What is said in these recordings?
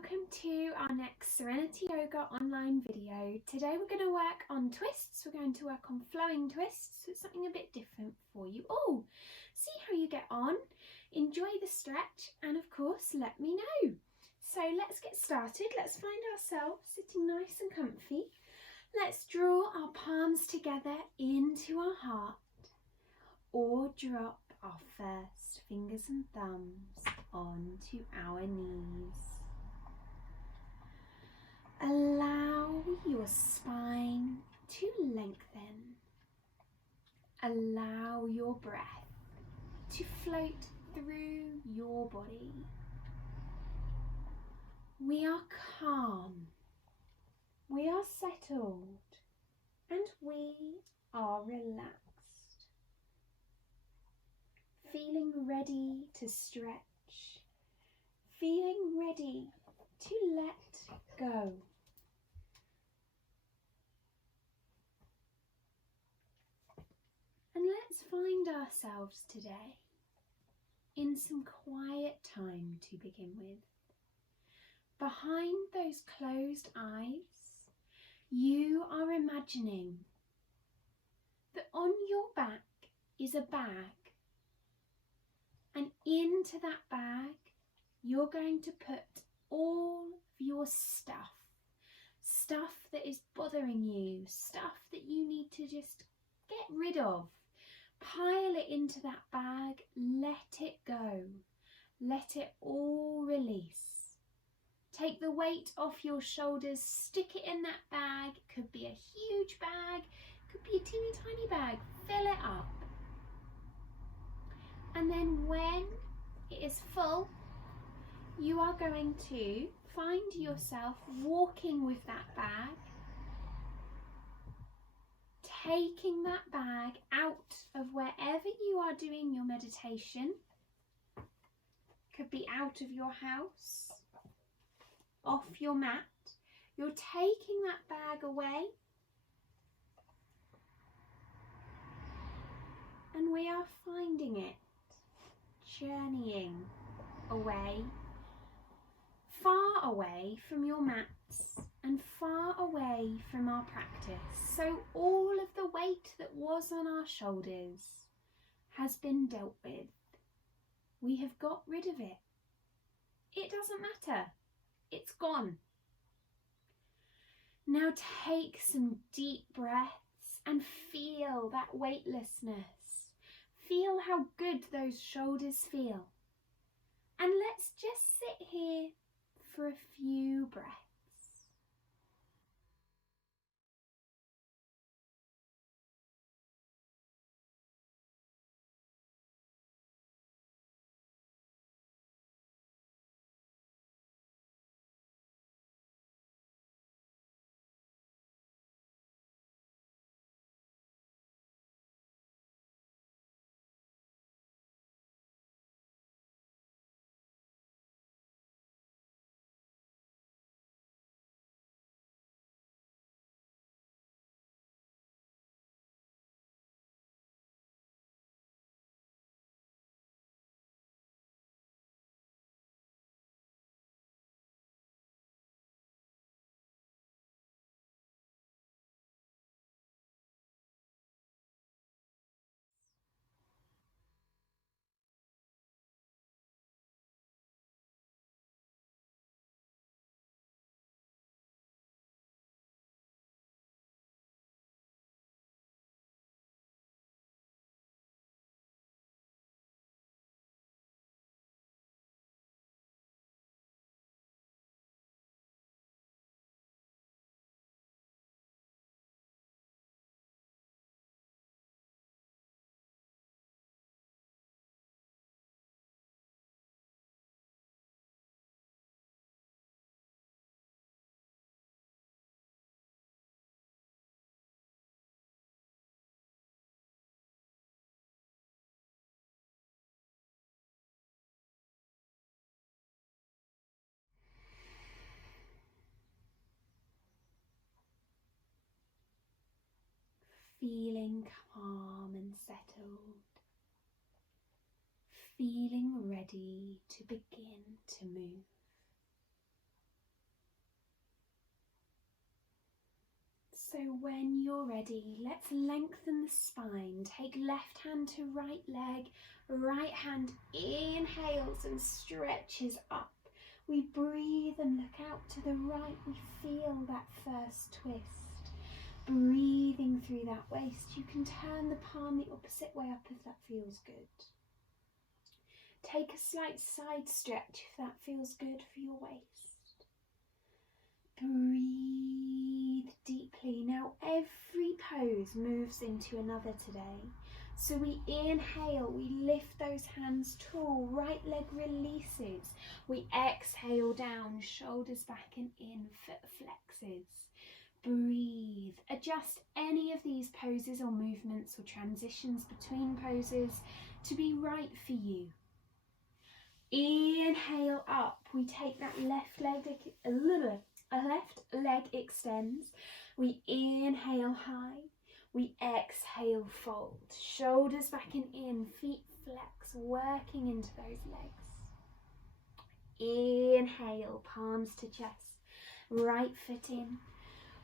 welcome to our next Serenity Yoga online video. Today we're going to work on twists. We're going to work on flowing twists. So it's something a bit different for you all. See how you get on, enjoy the stretch, and of course let me know. So let's get started. Let's find ourselves sitting nice and comfy. Let's draw our palms together into our heart or drop our first fingers and thumbs onto our knees. Allow your spine to lengthen. Allow your breath to float through your body. We are calm, we are settled, and we are relaxed. Feeling ready to stretch, feeling ready to let go. And let's find ourselves today in some quiet time to begin with. Behind those closed eyes, you are imagining that on your back is a bag. And into that bag, you're going to put all of your stuff that is bothering you, stuff that you need to just get rid of. Pile it into that bag, let it go, let it all release. Take the weight off your shoulders, stick it in that bag. It could be a huge bag, it could be a teeny tiny bag, fill it up. And then when it is full, you are going to find yourself walking with that bag, taking that bag out of wherever you are doing your meditation. Could be out of your house, off your mat. You're taking that bag away, and we are finding it, journeying away, far away from your mats and far away from our practice. So all of the weight that was on our shoulders has been dealt with. We have got rid of it. It doesn't matter. It's gone. Now take some deep breaths and feel that weightlessness. Feel how good those shoulders feel. And let's just sit here for a few breaths. Feeling calm and settled, feeling ready to begin to move. So when you're ready, let's lengthen the spine. Take left hand to right leg, right hand inhales and stretches up. We breathe and look out to the right. We feel that first twist. Breathing through that waist. You can turn the palm the opposite way up if that feels good. Take a slight side stretch if that feels good for your waist. Breathe deeply. Now every pose moves into another today. So we inhale, we lift those hands tall, right leg releases. We exhale down, shoulders back and in, foot flexes. Breathe. Adjust any of these poses or movements or transitions between poses to be right for you. Inhale up. We take that left leg extends. We inhale high. We exhale fold. Shoulders back and in, feet flex, working into those legs. Inhale, palms to chest, right foot in.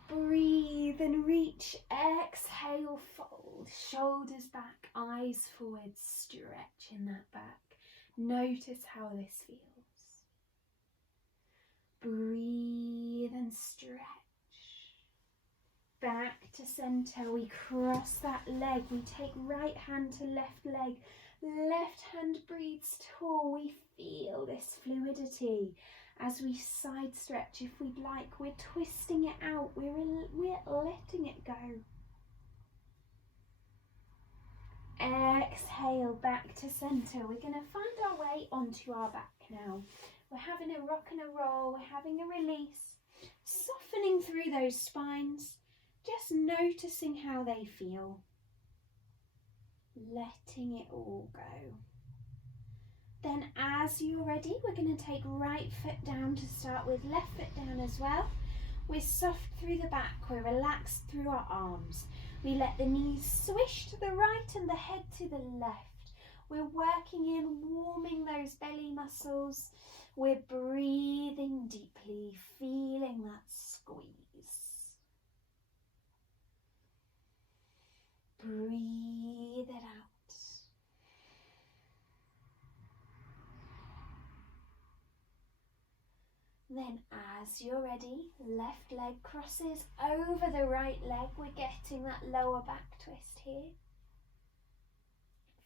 Breathe and reach. Exhale, fold. Shoulders back, eyes forward, stretch in that back. Notice how this feels. Breathe and stretch. Back to center. We cross that leg. We take right hand to left leg. Left hand breathes tall. We feel this fluidity as we side stretch if we'd like. We're twisting it out. We're letting it go. Exhale, back to center. We're going to find our way onto our back now. We're having a rock and a roll. We're having a release. Softening through those spines. Just noticing how they feel. Letting it all go. Then as you're ready, we're going to take right foot down to start with, left foot down as well. We're soft through the back, we're relaxed through our arms. We let the knees swish to the right and the head to the left. We're working in, warming those belly muscles. We're breathing deeply, feeling that squeeze. Breathe it out. Then as you're ready, left leg crosses over the right leg. We're getting that lower back twist here.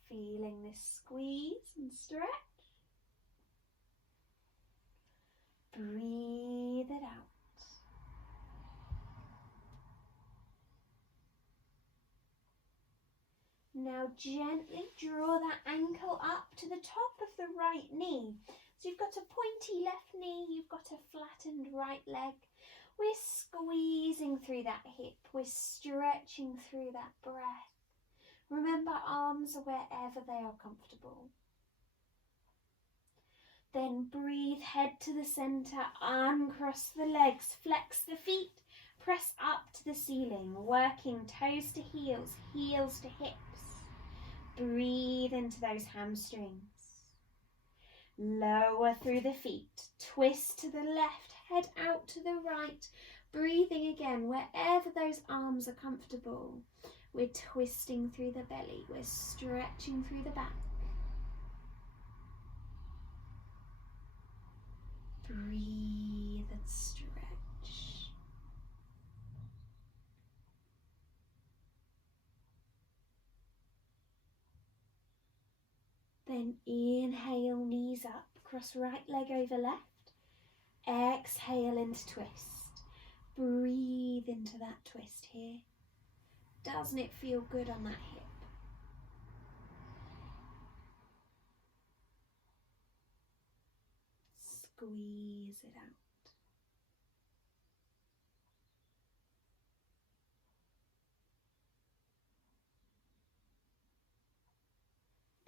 Feeling this squeeze and stretch. Breathe it out. Now gently draw that ankle up to the top of the right knee. So you've got a pointy left knee, you've got a flattened right leg. We're squeezing through that hip, we're stretching through that breath. Remember, arms are wherever they are comfortable. Then breathe, head to the center, uncross the legs, flex the feet, press up to the ceiling, working toes to heels, heels to hips. Breathe into those hamstrings. Lower through the feet, twist to the left, head out to the right. Breathing again, wherever those arms are comfortable. We're twisting through the belly, we're stretching through the back. Breathe and stretch. Then inhale, knees up, cross right leg over left. Exhale into twist. Breathe into that twist here. Doesn't it feel good on that hip? Squeeze it out.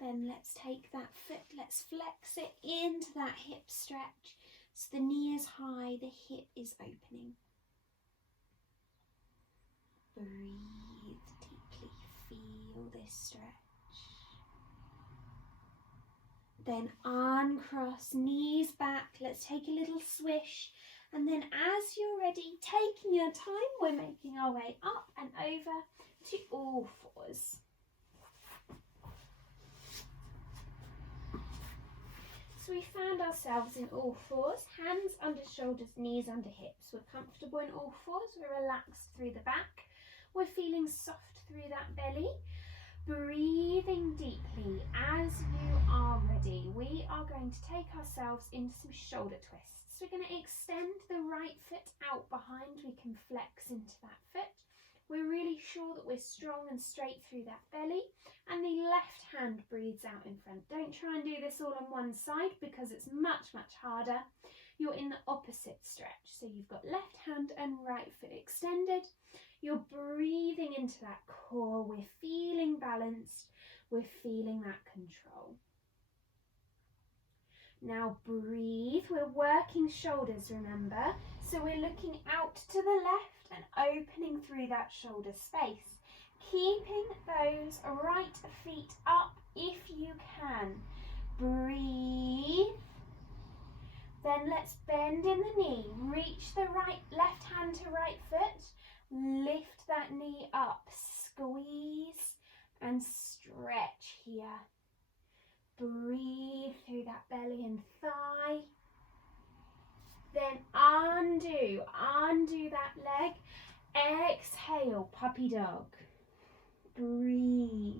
Then let's take that foot, let's flex it into that hip stretch. So the knee is high, the hip is opening. Breathe deeply, feel this stretch. Then uncross, knees back, let's take a little swish And then as you're ready, taking your time, we're making our way up and over to all fours. So we found ourselves in all fours, hands under shoulders, knees under hips. We're comfortable in all fours, we're relaxed through the back. We're feeling soft through that belly. Breathing deeply as you are ready. We are going to take ourselves into some shoulder twists. We're going to extend the right foot out behind. We can flex into that foot. We're really sure that we're strong and straight through that belly, and the left hand breathes out in front. Don't try and do this all on one side because it's much, much harder. You're in the opposite stretch. So you've got left hand and right foot extended. You're breathing into that core. We're feeling balanced. We're feeling that control. Now breathe. We're working shoulders, remember? So we're looking out to the left and opening through that shoulder space. Keeping those right feet up if you can. Breathe. Then let's bend in the knee. Reach the left hand to right foot. Lift that knee up. Squeeze and stretch here. Breathe through that belly and thigh. Then undo that leg. Exhale, puppy dog. Breathe.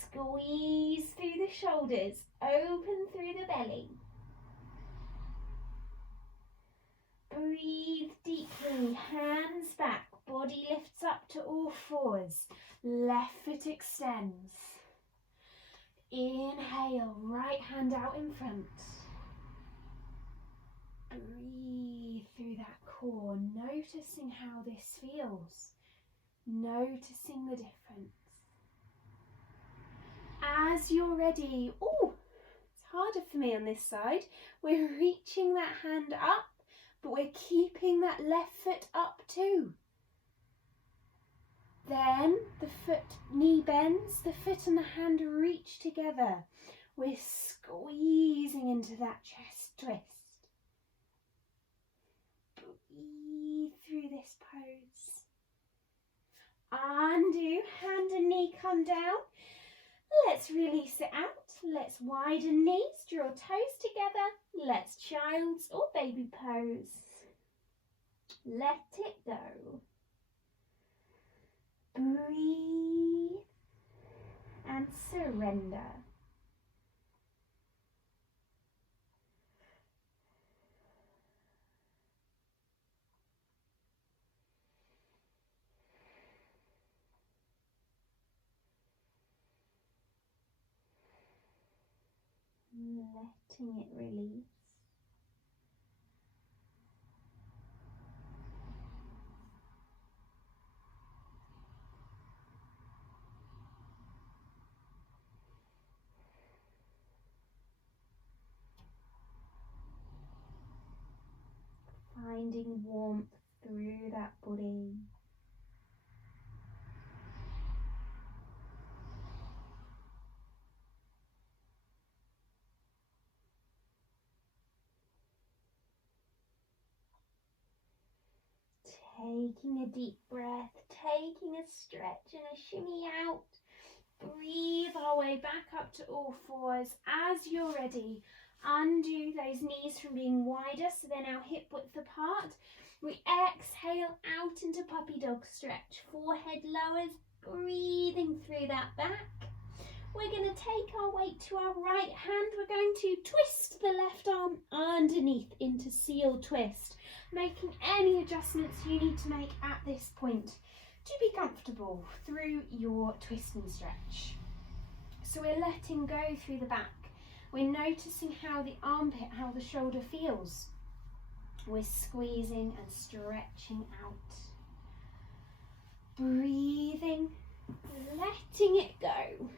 Squeeze through the shoulders. Open through the belly. Breathe deeply. Hands back. Body lifts up to all fours. Left foot extends. Inhale, right hand out in front. Breathe through that core, noticing how this feels, noticing the difference. As you're ready, it's harder for me on this side. We're reaching that hand up, but we're keeping that left foot up too. Then the knee bends, the foot and the hand reach together. We're squeezing into that chest twist. Breathe through this pose. Undo, hand and knee come down. Let's release it out. Let's widen knees, draw toes together. Let's child's or baby pose. Let it go. Breathe and surrender. Letting it release. Finding warmth through that body. Taking a deep breath, taking a stretch and a shimmy out. Breathe our way back up to all fours. As you're ready, undo those knees from being wider, so they're now hip width apart. We exhale out into puppy dog stretch. Forehead lowers, breathing through that back. We're going to take our weight to our right hand. We're going to twist the left arm underneath into seal twist, making any adjustments you need to make at this point to be comfortable through your twist and stretch. So we're letting go through the back. We're noticing how the armpit, how the shoulder feels. We're squeezing and stretching out. Breathing, letting it go.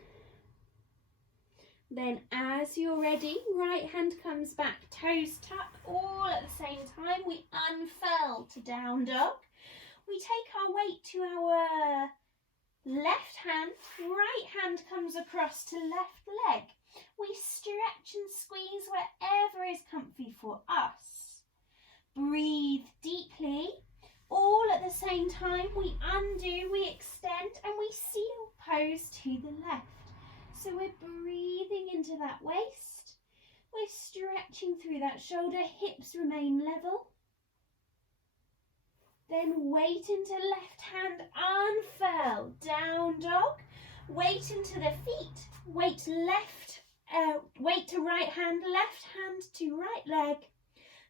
Then as you're ready, right hand comes back, toes tuck, all at the same time. We unfurl to down dog. We take our weight to our left hand, right hand comes across to left leg. We stretch and squeeze wherever is comfy for us. Breathe deeply. All at the same time, we undo, we extend, and we seal pose to the left. So we're breathing into that waist. We're stretching through that shoulder, hips remain level. Then weight into left hand, unfurl, down dog. Weight into the feet, weight to right hand to right leg.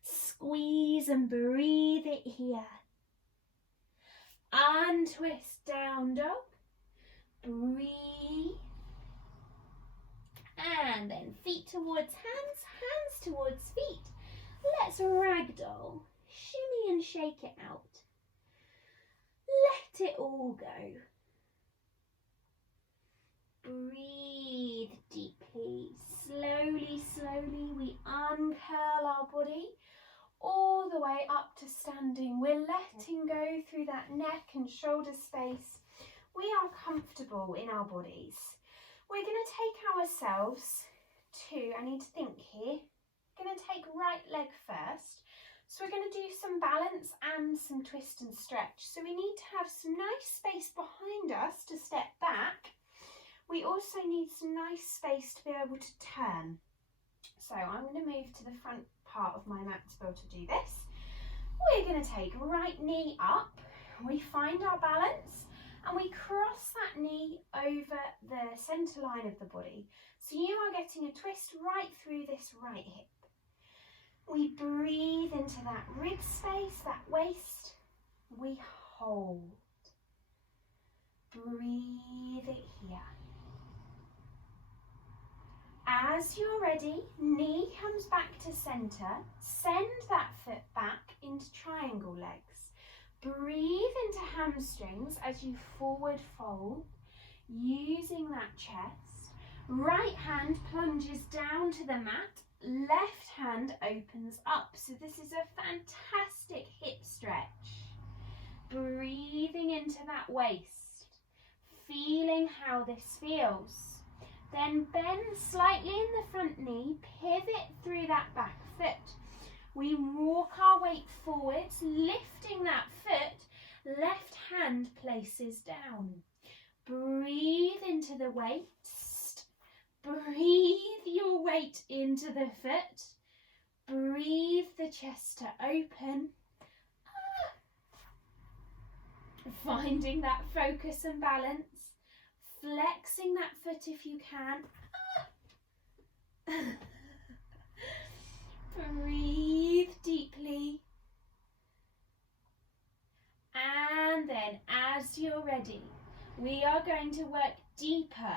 Squeeze and breathe it here. Untwist, down dog. Breathe. And then feet towards hands, hands towards feet. Let's ragdoll. Shimmy and shake it out. Let it all go. Breathe deeply. Slowly, slowly we uncurl our body all the way up to standing. We're letting go through that neck and shoulder space. We are comfortable in our bodies. We're going to take ourselves to, I need to think here, going to take right leg first. So we're going to do some balance and some twist and stretch. So we need to have some nice space behind us to step back. We also need some nice space to be able to turn. So I'm going to move to the front part of my mat to be able to do this. We're going to take right knee up. We find our balance and we cross that knee over the centre line of the body. So you are getting a twist right through this right hip. We breathe into that rib space, that waist. We hold. Breathe it here. As you're ready, knee comes back to centre. Send that foot back into triangle legs. Breathe into hamstrings as you forward fold, using that chest. Right hand plunges down to the mat. Left hand opens up. So this is a fantastic hip stretch. Breathing into that waist. Feeling how this feels. Then bend slightly in the front knee, pivot through that back foot. We walk our weight forwards, lifting that foot, left hand places down. Breathe into the waist. Breathe your weight into the foot. Breathe the chest to open. Finding that focus and balance. Flexing that foot if you can. Breathe deeply. And then as you're ready, we are going to work deeper.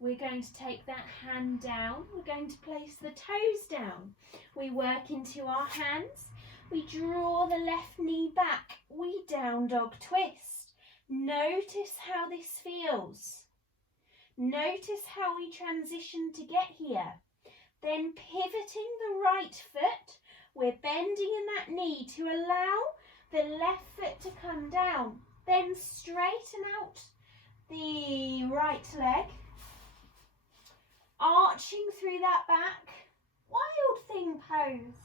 We're going to take that hand down. We're going to place the toes down. We work into our hands. We draw the left knee back. We down dog twist. Notice how this feels. Notice how we transition to get here. Then pivoting the right foot, we're bending in that knee to allow the left foot to come down. Then straighten out the right leg, arching through that back. Wild thing pose.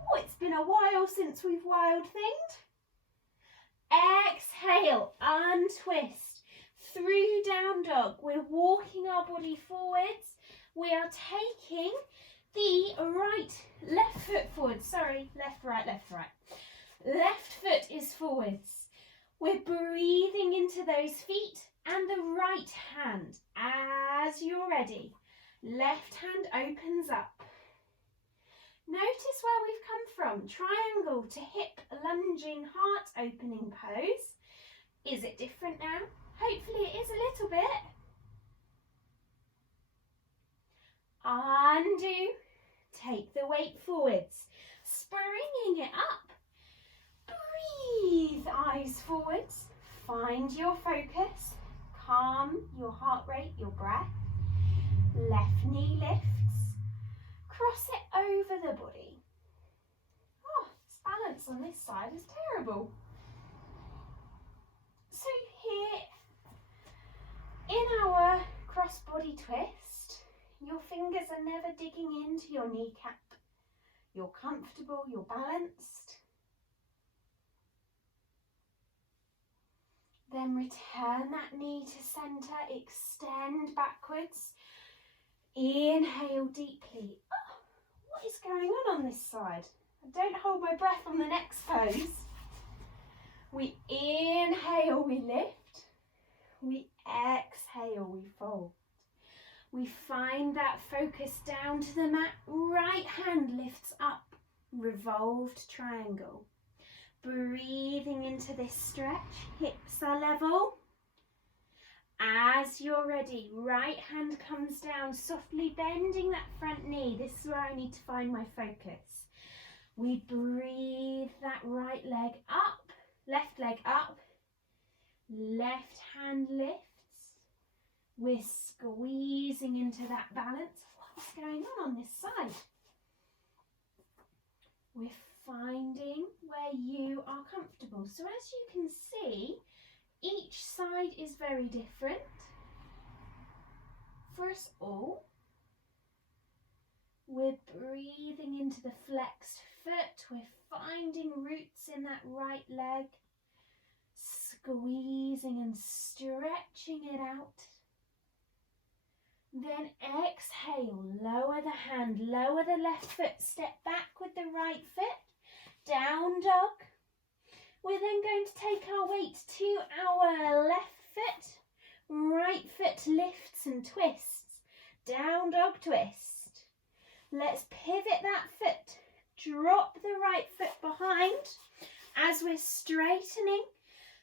Oh, it's been a while since we've wild thinged. Exhale, untwist. Through down dog, we're walking our body forwards. We are taking the left foot forward. Sorry, left, right, left, right. Left foot is forwards. We're breathing into those feet and the right hand. As you're ready, left hand opens up. Notice where we've come from. Triangle to hip, lunging, heart opening pose. Is it different now? Hopefully it is a little bit. Undo. Take the weight forwards. Springing it up. Breathe, eyes forwards. Find your focus. Calm your heart rate, your breath. Left knee lifts. Cross it over the body. Oh, this balance on this side is terrible. So here, in our cross-body twist, your fingers are never digging into your kneecap. you're comfortable, you're balanced. Then return that knee to centre, extend backwards. Inhale deeply. Oh, what is going on this side? Don't hold my breath on the next pose. We inhale, we lift. We exhale, we fold. We find that focus down to the mat. Right hand lifts up, revolved triangle. Breathing into this stretch, hips are level. As you're ready, right hand comes down, softly bending that front knee. This is where I need to find my focus. We breathe that right leg up, left leg up, left hand lifts. We're squeezing into that balance. What's going on this side? We're finding where you are comfortable. So as you can see, each side is very different. For us all, we're breathing into the flexed foot. We're finding roots in that right leg, squeezing and stretching it out. Then exhale, lower the hand, lower the left foot, step back with the right foot, down dog. We're then going to take our weight to our left foot, right foot lifts and twists, down dog twist. Let's pivot that foot, drop the right foot behind as we're straightening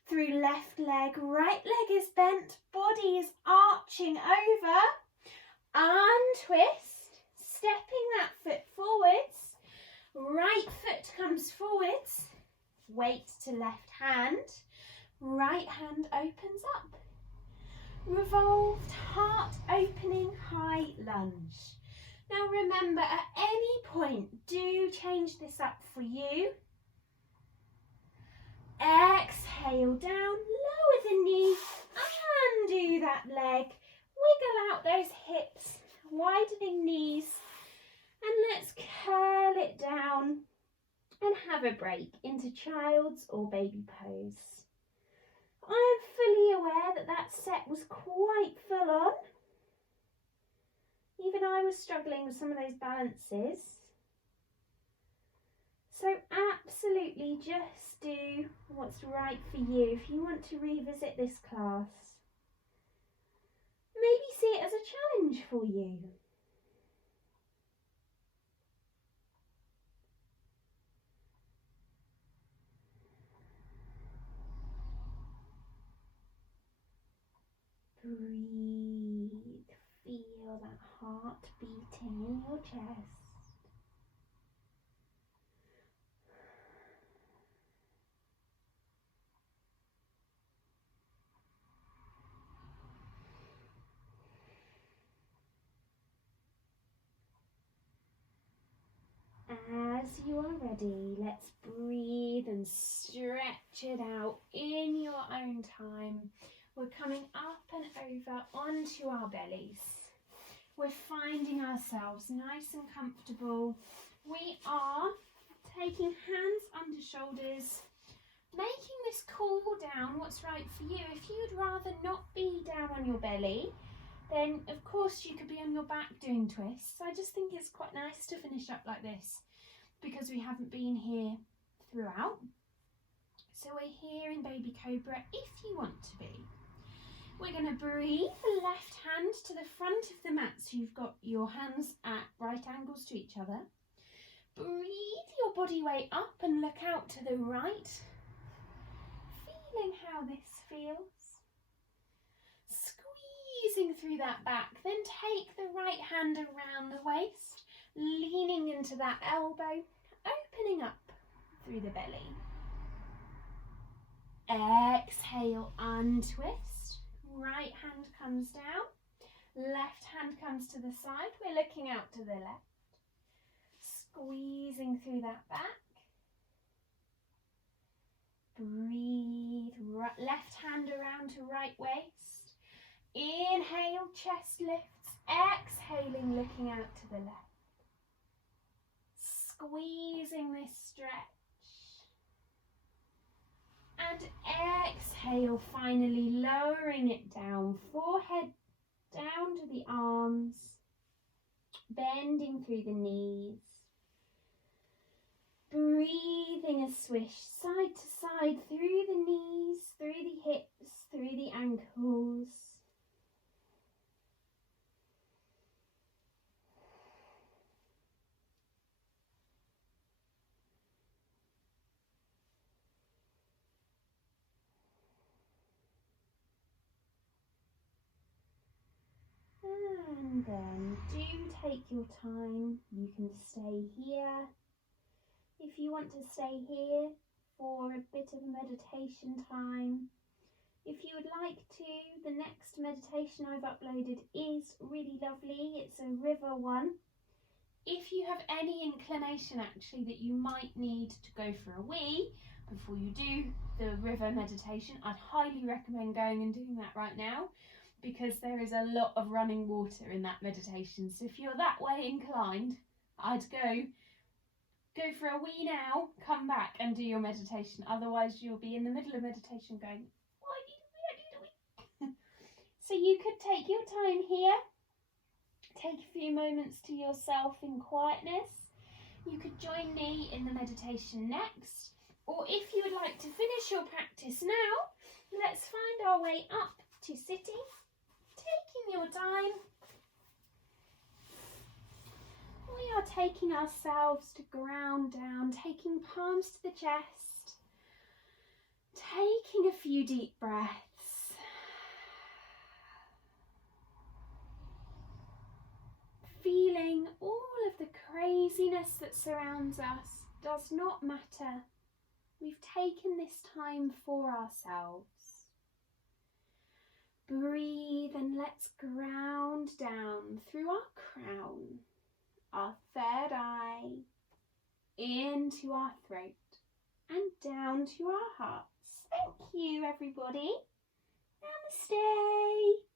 through left leg, right leg is bent, body is arching over. Untwist, stepping that foot forwards, right foot comes forwards, weight to left hand, right hand opens up. Revolved heart opening high lunge. Now remember, at any point, do change this up for you. Exhale down, lower the knee, undo that leg. Wiggle out those hips, widening knees, and let's curl it down and have a break into child's or baby pose. I am fully aware that that set was quite full on. Even I was struggling with some of those balances. So absolutely just do what's right for you. If you want to revisit this class, maybe see it as a challenge for you. Breathe, feel that heart beating in your chest. As you are ready, let's breathe and stretch it out in your own time. We're coming up and over onto our bellies. We're finding ourselves nice and comfortable. We are taking hands under shoulders, making this cool down what's right for you. If you'd rather not be down on your belly, then of course you could be on your back doing twists. I just think it's quite nice to finish up like this because we haven't been here throughout. So we're here in baby cobra if you want to be. We're going to breathe the left hand to the front of the mat, so you've got your hands at right angles to each other. Breathe your body weight up and look out to the right, feeling how this feels. Squeezing through that back, then take the right hand around the waist, leaning into that elbow, opening up through the belly. Exhale, untwist. Right hand comes down, left hand comes to the side. We're looking out to the left, squeezing through that back. Breathe, left hand around to right waist. Inhale, chest lifts. Exhaling, looking out to the left. squeezing this stretch. And exhale, finally lowering it down, forehead down to the arms, bending through the knees. Breathing a swish side to side through the knees, through the hips, through the ankles. And then do take your time. You can stay here. If you want to stay here for a bit of meditation time. If you would like to, the next meditation I've uploaded is really lovely. It's a river one. If you have any inclination actually that you might need to go for a wee before you do the river meditation, I'd highly recommend going and doing that right now, because there is a lot of running water in that meditation. So if you're that way inclined, I'd go for a wee now, come back and do your meditation. Otherwise you'll be in the middle of meditation going, oh, I need a wee. So you could take your time here, take a few moments to yourself in quietness. You could join me in the meditation next, or if you would like to finish your practice now, let's find our way up to sitting, taking your time. We are taking ourselves to ground down, taking palms to the chest, taking a few deep breaths. Feeling all of the craziness that surrounds us does not matter. We've taken this time for ourselves. Breathe and let's ground down through our crown, our third eye, into our throat and down to our hearts. Thank you, everybody. Namaste.